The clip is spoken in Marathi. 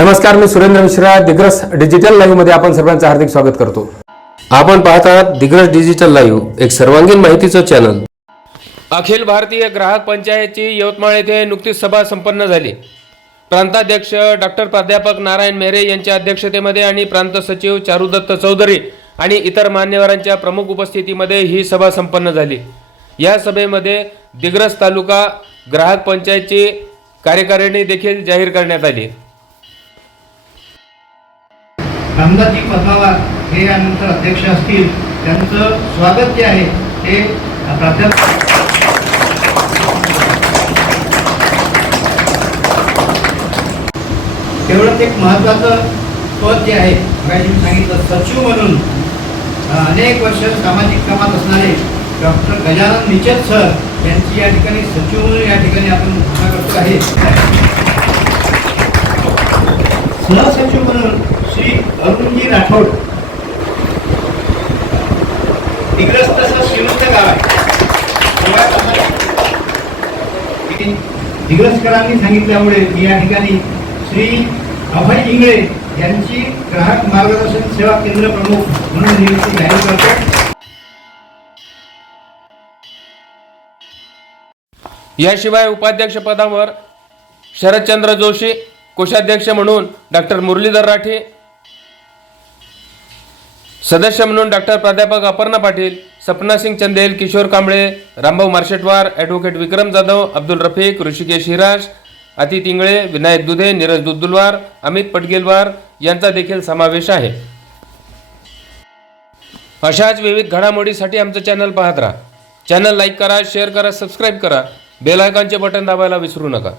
नमस्कार मी सुरेंद्र मिश्रा दिग्रस डिजिटल लाईव्हमध्ये आपण सर्वांचं हार्दिक स्वागत करतो. आपण पाहत आहात दिग्रस डिजिटल लाईव्ह एक सर्वांगीण माहितीचं चॅनल अखिल भारतीय ग्राहक पंचायतची यवतमाळ येथे नुकतीच सभा संपन्न झाली. प्रांताध्यक्ष डॉक्टर प्राध्यापक नारायण मेहरे यांच्या अध्यक्षतेमध्ये आणि प्रांत सचिव चारुदत्त चौधरी आणि इतर मान्यवरांच्या प्रमुख उपस्थितीमध्ये ही सभा संपन्न झाली. या सभेमध्ये दिग्रस तालुका ग्राहक पंचायतची कार्यकारिणी देखील जाहीर करण्यात आली. रामदासजी पद्मावार हे यानंतर अध्यक्ष असतील त्यांचं स्वागत जे आहे ते प्राध्यापक तेवढंच एक महत्त्वाचं पद जे आहे मगाशी मी सांगितलं सचिव म्हणून अनेक वर्ष सामाजिक कामात असणारे डॉक्टर गजानन निचत सर यांची या ठिकाणी सचिव म्हणून या ठिकाणी आपण घोषणा करतो आहे. सहसचिव म्हणून श्री अरुणजी राठोड. दिग्रस्त असं श्रीमंत गाव आहे. तेव्हा दिग्रसकरांनी सांगितल्यामुळे मी या ठिकाणी श्री अभय इंगळे यांची ग्राहक मार्गदर्शन सेवा केंद्र प्रमुख म्हणून नियुक्ती जाहीर करतो याशिवाय उपाध्यक्ष पदावर शरदचंद्र जोशी कोषाध्यक्ष म्हणून डॉक्टर मुरलीधर राठे सदस्य म्हणून डॉक्टर प्राध्यापक अपर्णा पाटील सपना सिंग चंदेल किशोर कांबळे रामभाऊ मार्शेटवार ॲडव्होकेट विक्रम जाधव अब्दुल रफीक ऋषिकेश हिराज अति तिंगळे विनायक दुधे नीरज दुद्दुलवार अमित पटगेलवार यांचा देखील समावेश आहे. अशाच विविध घडामोडीसाठी आमचं चॅनल पाहत राहा. चॅनल लाईक करा शेअर करा सबस्क्राईब करा. बेल आयकॉनचे बटन दाबायला विसरू नका.